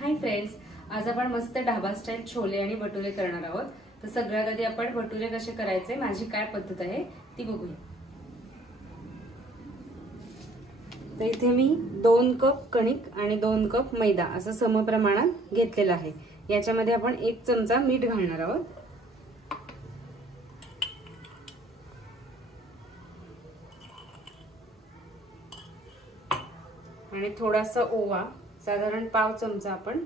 Hi friends, आज आपण मस्त ढाबा स्टाईल छोले आणि भटुरे करणार आहोत। तर सगळ्यात आधी आपण भटुरे कसे करायचे, माझी काय पद्धत आहे ती बघूया। तर इथे मी 2 कप कणिक आणि 2 कप मैदा असं समप्रमाणात घेतलेला आहे। याच्यामध्ये आपण 1 चमचा मीठ घालणार आहोत आणि थोडासा ओवा, साधारण पाव चमचा आपण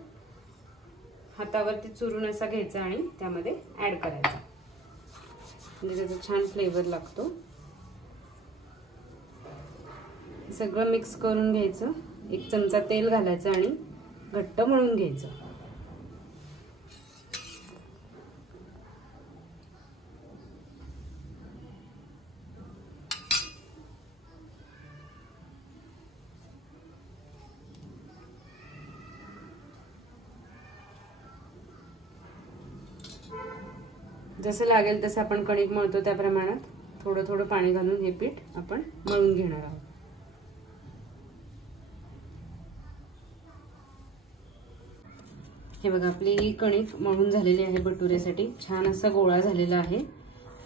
हातावरती चुरून असा घ्यायचा आणि त्यामध्ये ऍड करायचा, म्हणजे त्याचा छान फ्लेवर लागतो। सगळं मिक्स करून घ्यायचं, 1 चमचा तेल घालायचं आणि घट्ट मळून घ्यायचं। जसं लागेल तसं आपण कणिक मळतो त्या प्रमाणात थोडं थोडं पाणी घालून हे पीठ आपण मळून घेणार आहोत। हे बघा, आपली कणिक मळून झालेली आहे। भटुरेसाठी छान असा गोळा झालेला आहे,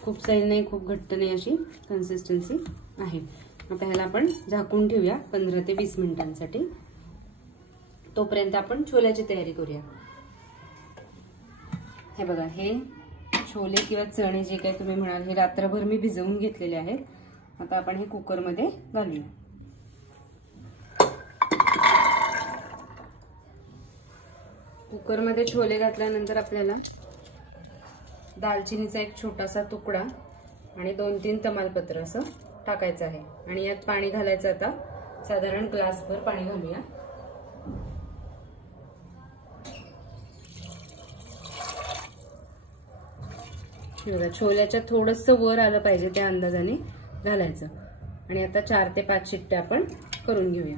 खूप सैल नाही खूप घट्ट नाही, अशी कन्सिस्टन्सी आहे। आता ह्याला आपण झाकून ठेवूया 15 ते 20 मिनिटांसाठी। तोपर्यंत आपण छोल्याची तयारी करूया। हे बघा, हे छोले किंवा चणे जे काही तुम्ही म्हणाल, हे रात्रभर मी भिजवून घेतलेले आहेत। आता आपण हे कुकर मध्ये घालूया। कुकर मध्ये छोले घातल्यानंतर आपल्याला दालचिनीचा 1 छोटासा तुकडा आणि 2-3 तमालपत्र असं टाकायचं आहे आणि यात पाणी घालायचं। आता साधारण ग्लासभर पाणी घालूया। छोल्याच्या थोडंसं वर आलं पाहिजे त्या अंदाजाने घालायचं आणि आता 4 ते 5 शिट्ट्या आपण करून घेऊया।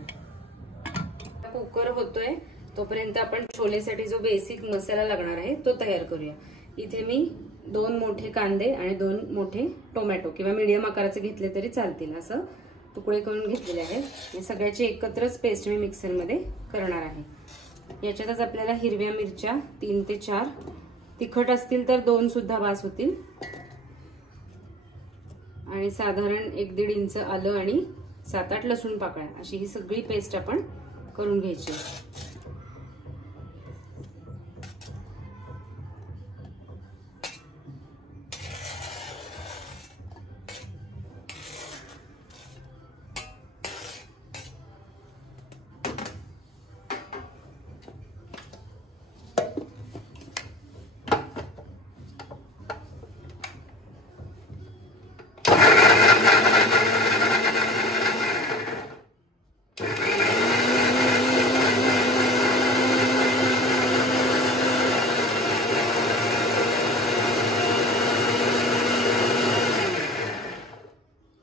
कुकर होतोय तोपर्यंत आपण छोलेसाठी जो बेसिक मसाला लागणार आहे तो तयार करूया। इथे मी 2 मोठे कांदे आणि 2 मोठे टोमॅटो किंवा मीडियम आकाराचे घेतले तरी चालतील, असं तुकडे करून घेतलेले आहेत। हे सगळ्याची एकत्रच पेस्ट मी मिक्सर मध्ये करणार आहे। याच्यातच आपल्याला हिरव्या मिरच्या 3 ते 4, तिखट असतील तर 2 सुद्धा बास होतील, आणि साधारण 1-1.5 इंच आलं आणि 7-8 लसूण पाकळ्या, अशी ही सगळी पेस्ट आपण करून घ्यायची।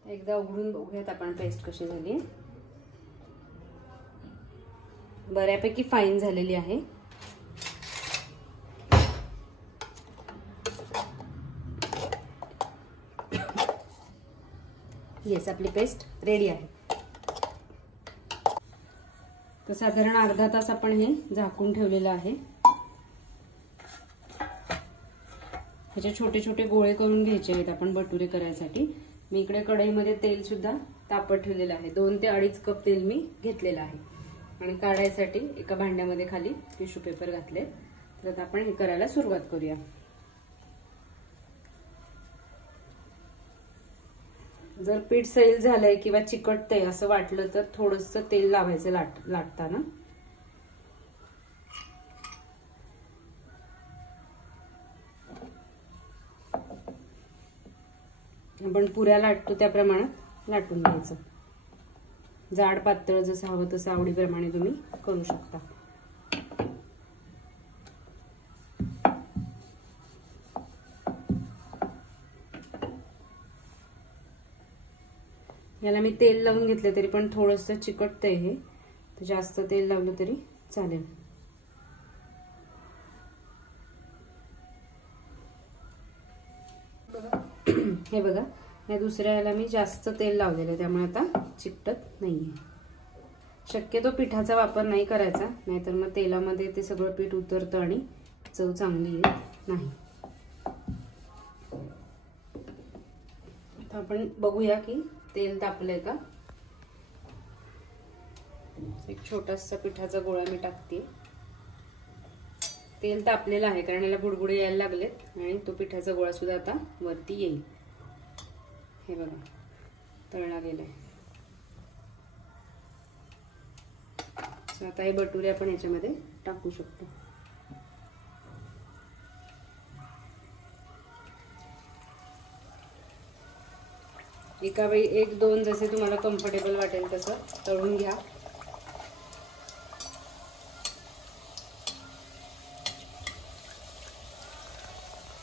एकदा उघडून बघूयात आपण पेस्ट कशी झाली। बऱ्यापैकी फाईन झालेली आहे। येस, आपली पेस्ट रेडी आहे। तर साधारण अर्धा तास आपण हे झाकून ठेवलेलं आहे। ह्याचे छोटे छोटे गोळे करून घ्यायचे आहेत आपण भटुरे करायसाठी। मी इकडे कढईमध्ये तेल सुद्धा तापत ठेवलेलं आहे। 2 ते 2.5 कप तेल मी घेतलेलं आहे आणि काढायसाठी एका भांड्यामध्ये खाली टिश्यू पेपर घातले। तर आता आपण हे करायला सुरुवात करूया। जर पीठ सैल झालंय किंवा चिकटतंय असं वाटलं तर थोडंसं तेल लावायचं लाटताना। आपण पुऱ्या लाटतो त्या प्रमाणात लाटून घ्यायचं, जाड पातळ जसं हवं तसं आवडीप्रमाणे तुम्ही करू शकता। याला मी तेल लावून घेतले तरी पण थोडंसं चिकटतंय हे, तर जास्त तेल लावलं तरी चालेल। हे बघा, या दुसऱ्याला मी जास्त तेल लावलेलं आहे त्यामुळे आता चिकटत नाहीये। शक्यतो पिठाचा वापर नाही करायचा, नाहीतर मग तेलामध्ये ते सगळं पीठ उतरतं आणि चव चांगली येत नाही. आता आपण बघूया की तेल तापलंय का. एक छोटासा पिठाचा गोळा मी टाकते. तेल तापलेलं आहे कारण याला बुडबुडे यायला लागलेत आणि तो पिठाचा गोळा सुद्धा आता वरती येईल. हे बघा तळला गेलाय. आता हे भटुरे आपण याच्यामध्ये टाकू शकतो. एका वेळी 1-2 जसे तुम्हाला कम्फर्टेबल वाटेल तसं तळून घ्या.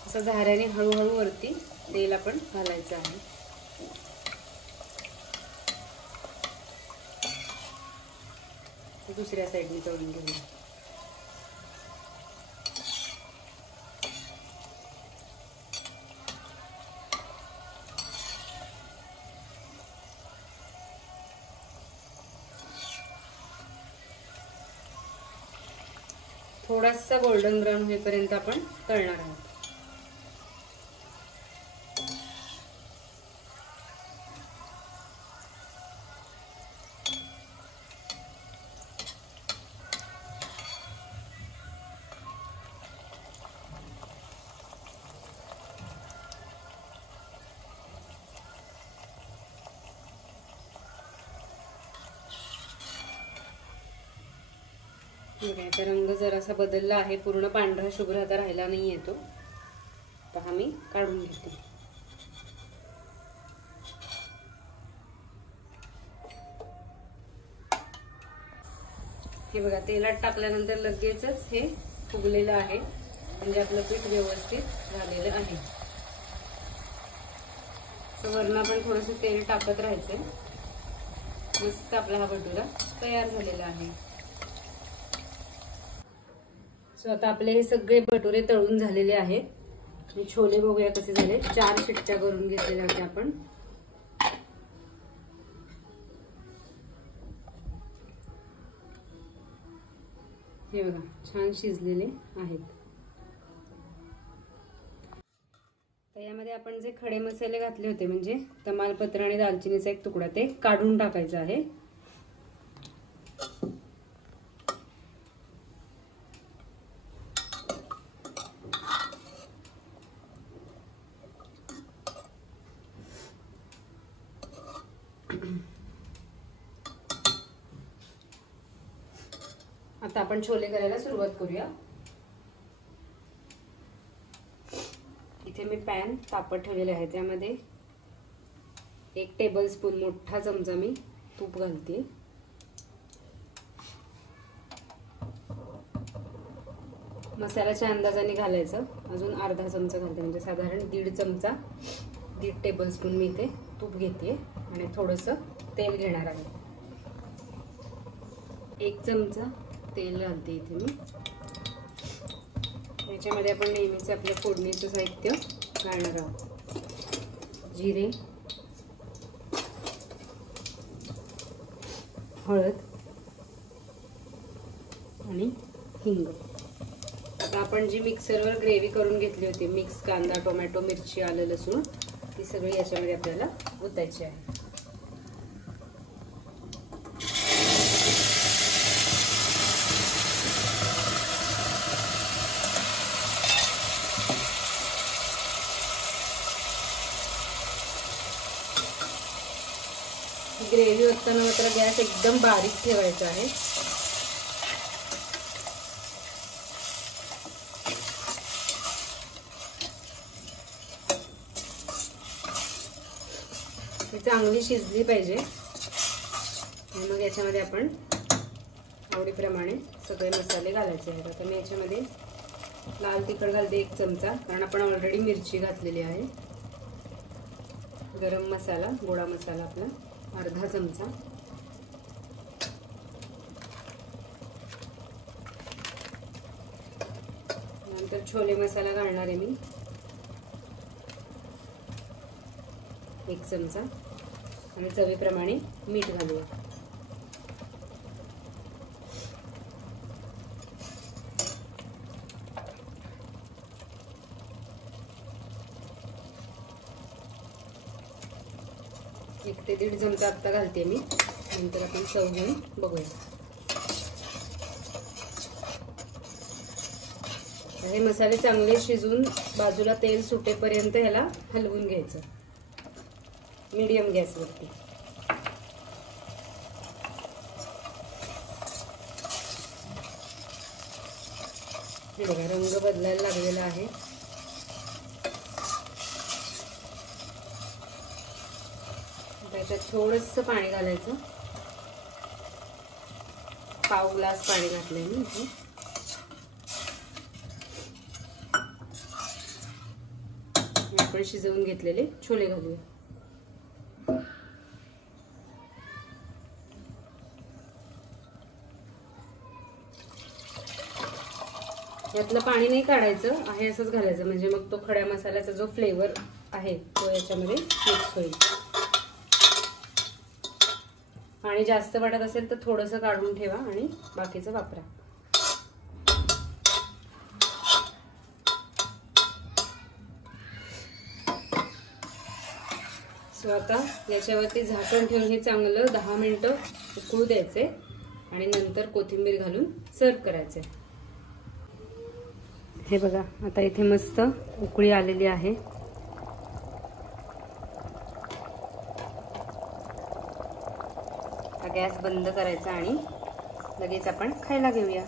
असं झाऱ्याने हळूहळू वरती तेल आपण घालायचं आहे. दुसऱ्या साईडने तळून घेऊया. थोडासा गोल्डन ब्राउन होईपर्यंत आपण तळणार आहोत. याचा रंग जरासा बदलला आहे, पूर्ण पांढरा शुभ्र आता राहिला नाही येतो. आता हा मी काढून घेते. हे बघा तेलात टाकल्यानंतर लगेचच हे फुगलेलं आहे, म्हणजे आपलं पीठ व्यवस्थित झालेलं आहे. वरनं आपण थोडंसं तेल टाकत राहायचंय. मस्त आपला हा भटुरा तयार झालेला आहे. सो आता आपले हे सगळे भटुरे तळून झालेले आहेत. आणि छोले बघूया कसे झाले. 4 शिट्ट्या करून घेतलेल्या होत्या आपण. हे बघा छान शिजलेले आहेत. तर यामध्ये आपण जे खडे मसाले घातले होते म्हणजे तमालपत्र आणि दालचिनीचा एक तुकडा ते काढून टाकायचा आहे. आता आपण छोले करायला सुरुवात करूया. इथे मी पॅन तापत ठेवलेले आहे. त्यामध्ये 1 टेबलस्पून मोठा चमचा मी तूप घालते. मसाल्याच्या अंदाजाने घालायचं. अजून अर्धा चमचा घालते, म्हणजे साधारण 1.5 टेबलस्पून मी इथे तूप घेते आणि थोडंसं तेल घेणार आहे. 1 चमचा तेल घालते इथे मी. याच्यामध्ये आपण नेहमीच आपलं फोडणीचं साहित्य घालणार आहोत. जिरे, हळद आणि हिंग. आता आपण जी मिक्सरवर ग्रेव्ही करून घेतली होती, मिक्स कांदा, टोमॅटो, मिरची, आलं, लसूण, ती सगळी याच्यामध्ये आपल्याला ओतायची आहे. ग्रेव्ही ओतताना मात्र गॅस एकदम बारीक ठेवायचा आहे. ती चांगली शिजली पाहिजे. मग याच्यामध्ये आपण आवडीप्रमाणे सगळे मसाले घालायचे आहेत. आता मी याच्यामध्ये लाल तिखट घालते 1 चमचा, कारण आपण ऑलरेडी मिरची घातलेली आहे. गरम मसाला, गोडा मसाला आपला अर्धा चमचा. नंतर छोले मसाला घालणार आहे मी 1 चमचा आणि चवीप्रमाणे मीठ घालूया. 1 ते 1.5 चमचा आता घालते मी, नंतर आपण चव घेऊन बघूया. हे मसाले चांगले शिजून बाजूला तेल सुटेपर्यंत ह्याला हलवून घ्यायचं मीडियम गॅसवरती. हे बघा रंग बदलायला लागलेला आहे. त्याच्यात थोडंसं पाणी घालायचं. पाव ग्लास पाणी घातलंय मी इथे. आपण शिजवून घेतलेले छोले घालूया. यातलं पाणी नाही काढायचं आहे, असंच घालायचं, म्हणजे मग तो खड्या मसाल्याचा जो फ्लेवर आहे तो याच्यामध्ये मिक्स होईल. पाणी जास्त वाटत असेल तर थोडंसं काढून ठेवा आणि बाकीचं वापरा. सो आता याच्यावरती झाकण ठेवून हे चांगलं 10 मिनिटं उकळू द्यायचे आणि नंतर कोथिंबीर घालून सर्व करायचे. हे बघा आता इथे मस्त उकळी आलेली आहे. गॅस बंद करायचा आणि लगेच आपण खायला घेऊया.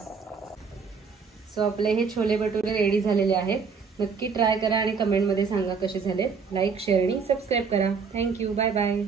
सो आपले हे छोले भटुरे रेडी झालेले आहेत. नक्की ट्राय करा आणि कमेंटमध्ये सांगा कसे झाले. लाईक, शेअर आणि सबस्क्राईब करा. थँक्यू. Bye bye.